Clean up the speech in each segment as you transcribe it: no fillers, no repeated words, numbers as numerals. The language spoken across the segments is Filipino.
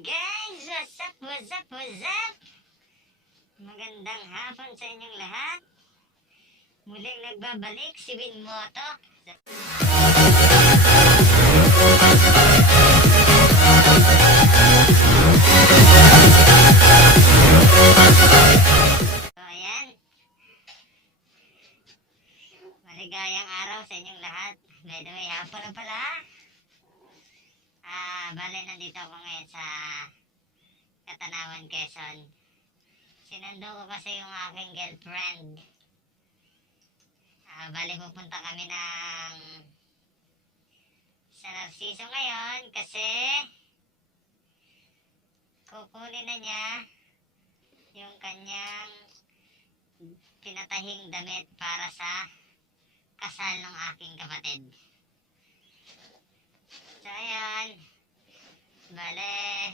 guys! What's up, what's up, what's up? Magandang hapon sa inyong lahat. Muling nagbabalik si Winmoto. So ayan. Maligayang araw sa inyong lahat. By the way, hapon na pala. Bale, nandito ako ngayon sa Katanawan, Quezon. Sinundo ko kasi yung aking girlfriend. Bale, pupunta kami sa Narciso ngayon kasi kukunin na niya yung kanyang pinatahing damit para sa kasal ng aking kapatid. So, ayan. Bale,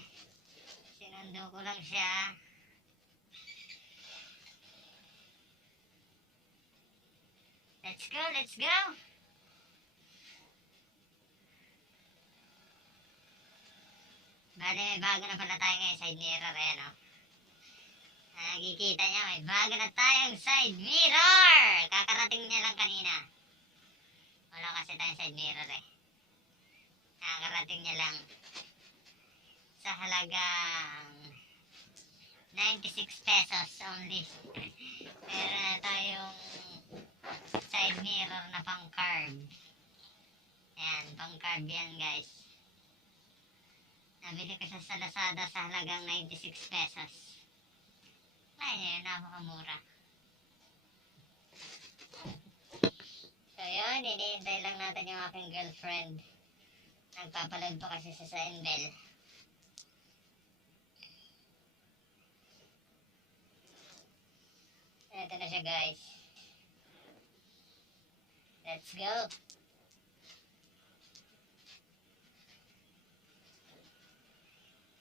sinundo ko lang siya. Let's go, let's go! Bale, may bago na pala tayo ngayon side mirror, ayan o. Nakikita niya, may bago na tayong side mirror! Kakarating niya lang kanina. Wala kasi tayong side mirror eh. Nakakarating niya lang sa halagang 96 pesos only. Meron na tayong side mirror na pang carb. Ayan, pang carb yan guys. Nabili ko siya sa Lazada sa halagang 96 pesos. Ayun, napakamura. So yun, hinihintay lang natin yung aking girlfriend. Nagpapaload pa kasi sa Enbel. Ito na siya guys. Let's go.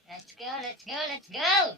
Let's go, let's go, let's go!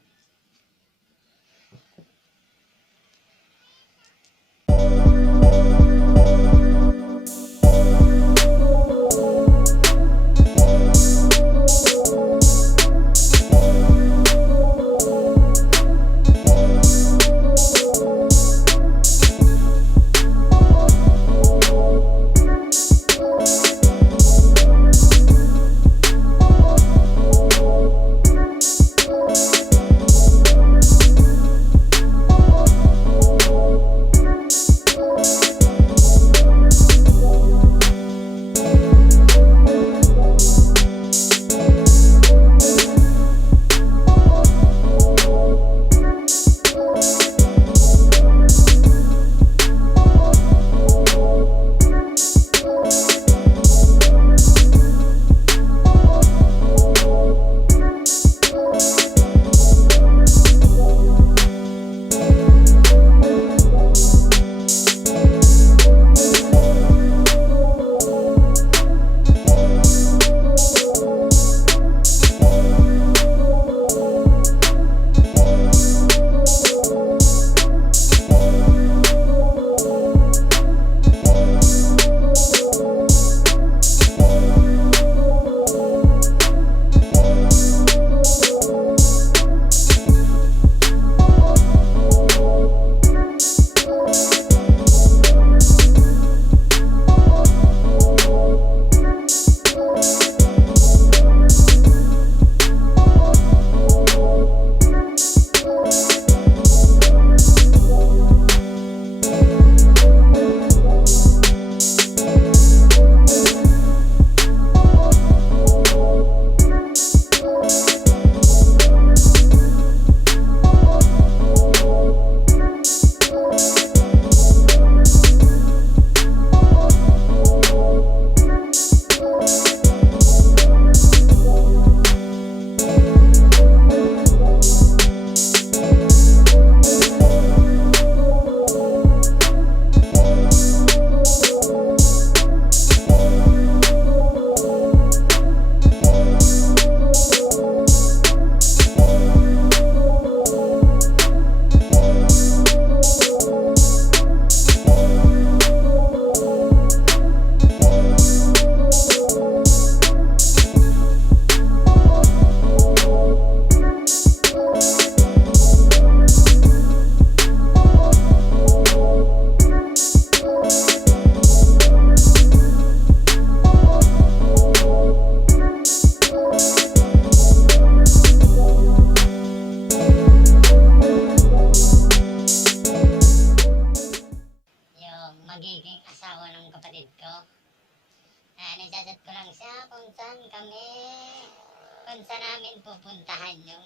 kung saan namin pupuntahan yung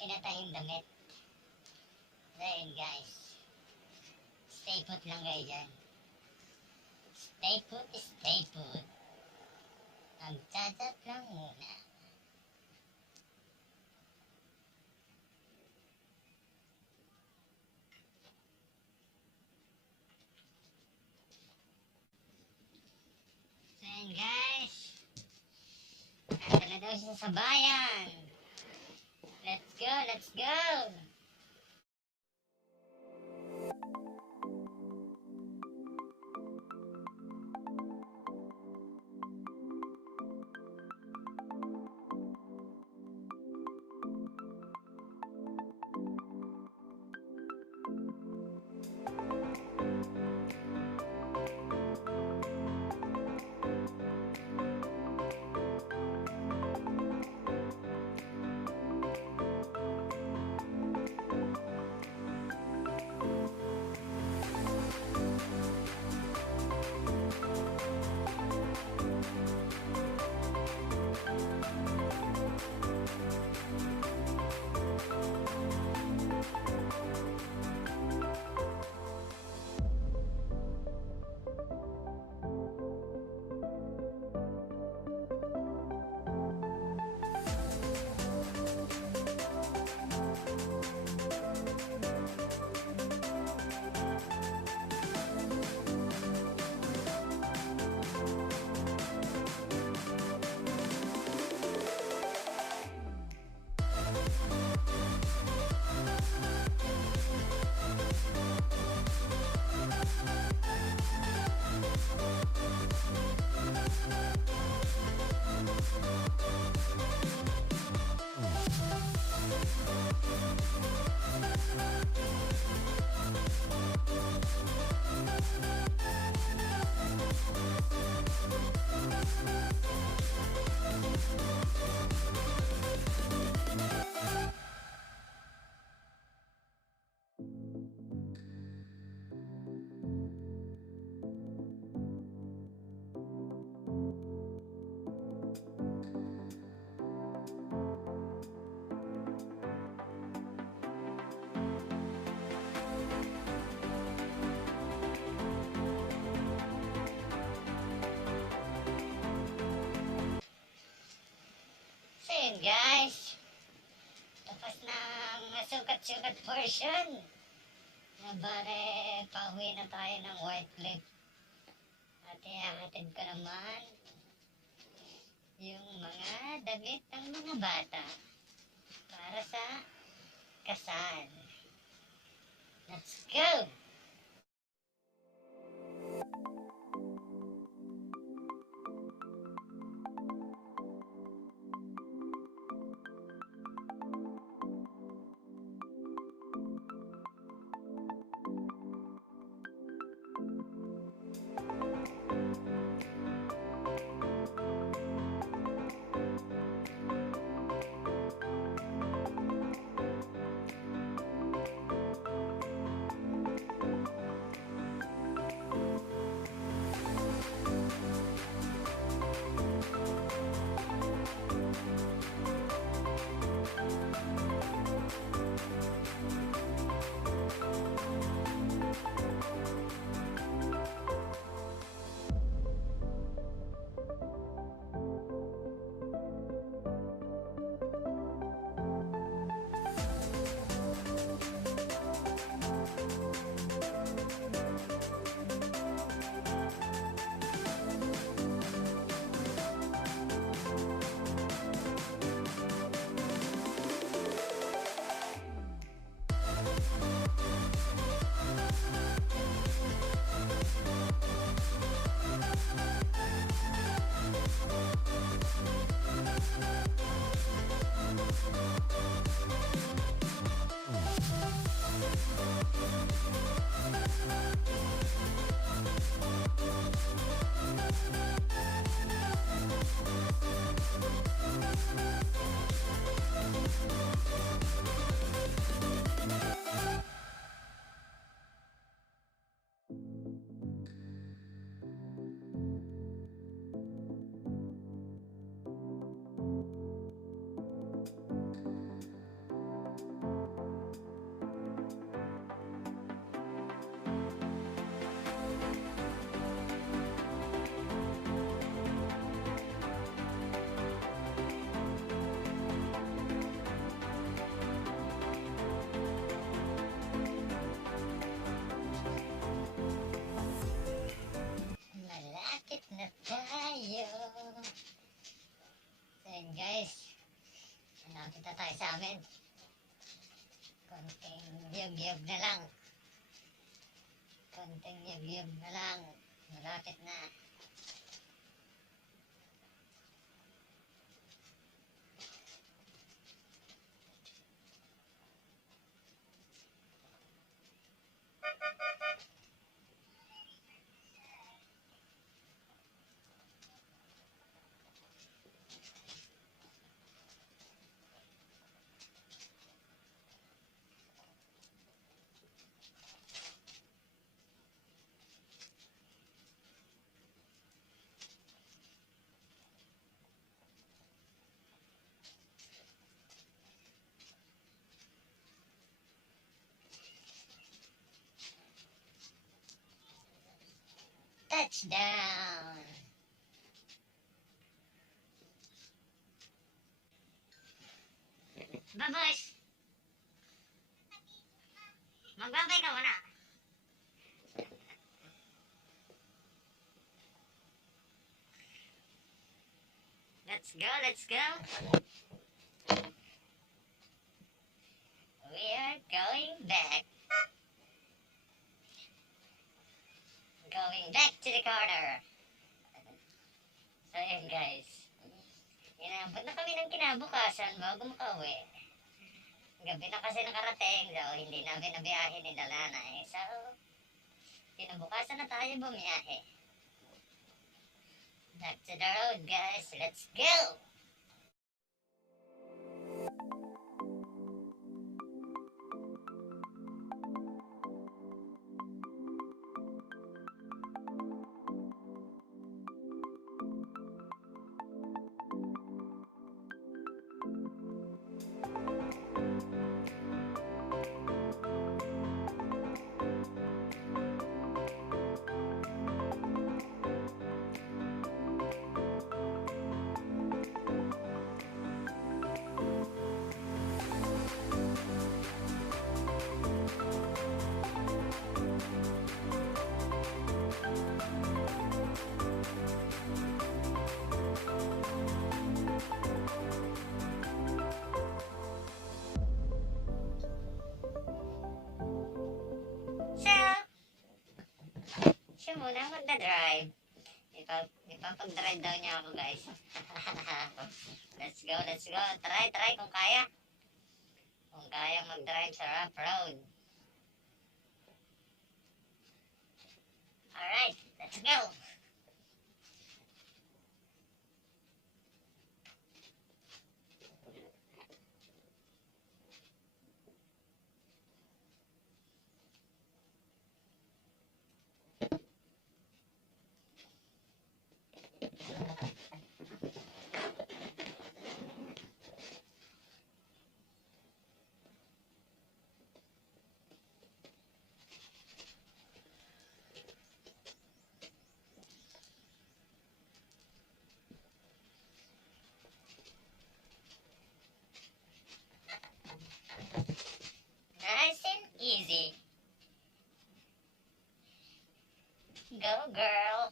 pinatayong damit. So yun guys, stay put lang kayo dyan. Stay put, stay put. Magchat-chat lang muna. So yun guys, nandun na daw siya sa bayan. Let's go, let's go! So yun guys, tapos na ang masukat-sukat portion. Nabare, pauwi na tayo ng White Cliff. At ihahatid ko naman yung mga damit ng mga bata para sa kasal. Let's go! Ayan guys. Malapit na tayo sa amin. Konting yug-yug na lang. Konting yug-yug na lang. Malapit na. Touchdown! Baboys! Magbabay ka muna. Let's go, let's go. We are going back. Going back to the corner. So yun guys. Inabot na kami ng kinabukasan bago makauwi. Gabi na kasi nakarating. So hindi namin nabiyahe ni Dalanay. So kinabukasan na tayo bumiyahe. Back to the road guys. Let's go! Siya muna magdadrive. Ipapag-drive daw niya ako guys. Let's go, let's go. Try kung kaya. Kung kaya mag-drive sa rough road. Alright, let's go. Nice and easy. Go girl.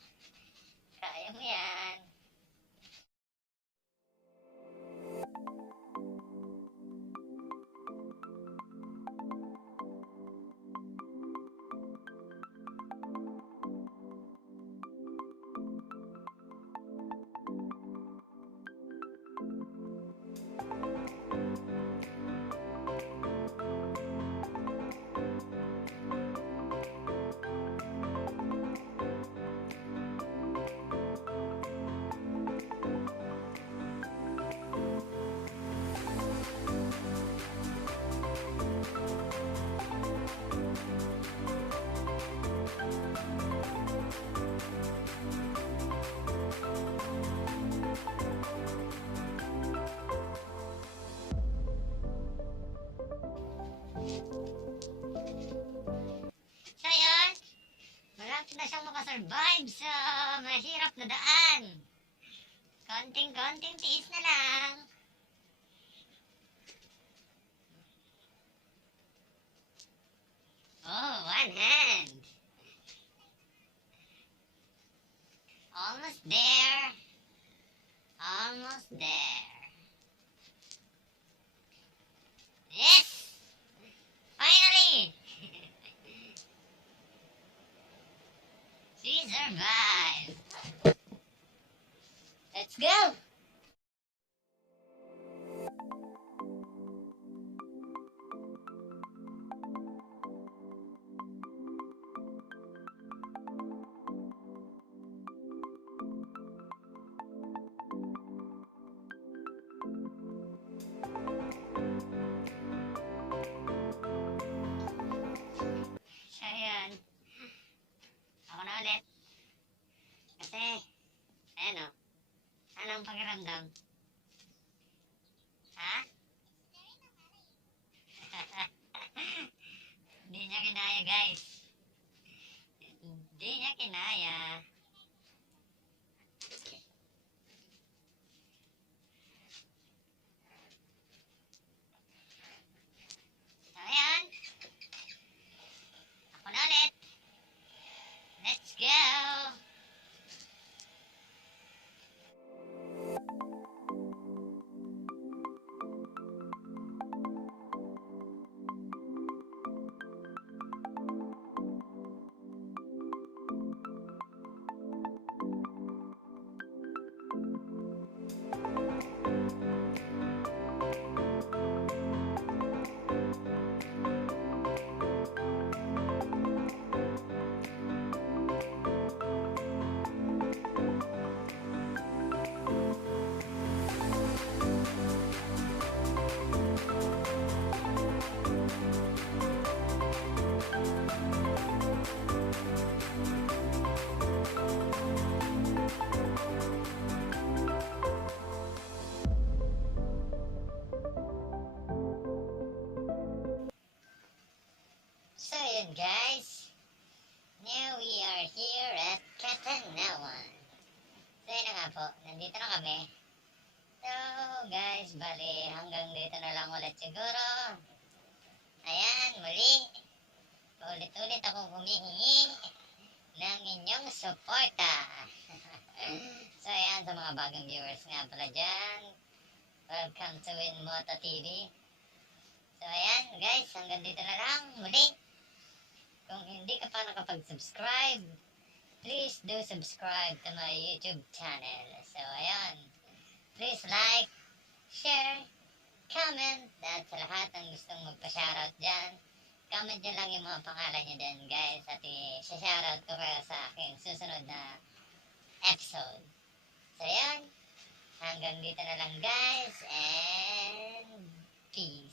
Kaya mo yan. So yun, malapit na siyang makasurvive sa mahirap na daan. Konting tiis na lang. Oh, one hand. Almost there. Almost there. nandito na kami. So, guys, bali, hanggang dito na lang ulit siguro. Ayan, muli. Paulit-ulit akong humihingi ng inyong suporta. So, ayan, sa mga bagong viewers nga pala dyan. Welcome to Moto TV. So, ayan, guys, hanggang dito na lang muli. Kung hindi ka pa nakapag-subscribe, please do subscribe to my YouTube channel. So, ayan. Please like, share, comment, at sa lahat ng gustong magpa-shoutout dyan, comment nyo lang yung mga pangalan nyo dyan, guys. At i-shoutout ko kayo sa aking susunod na episode. So, ayan. Hanggang dito na lang, guys. And peace.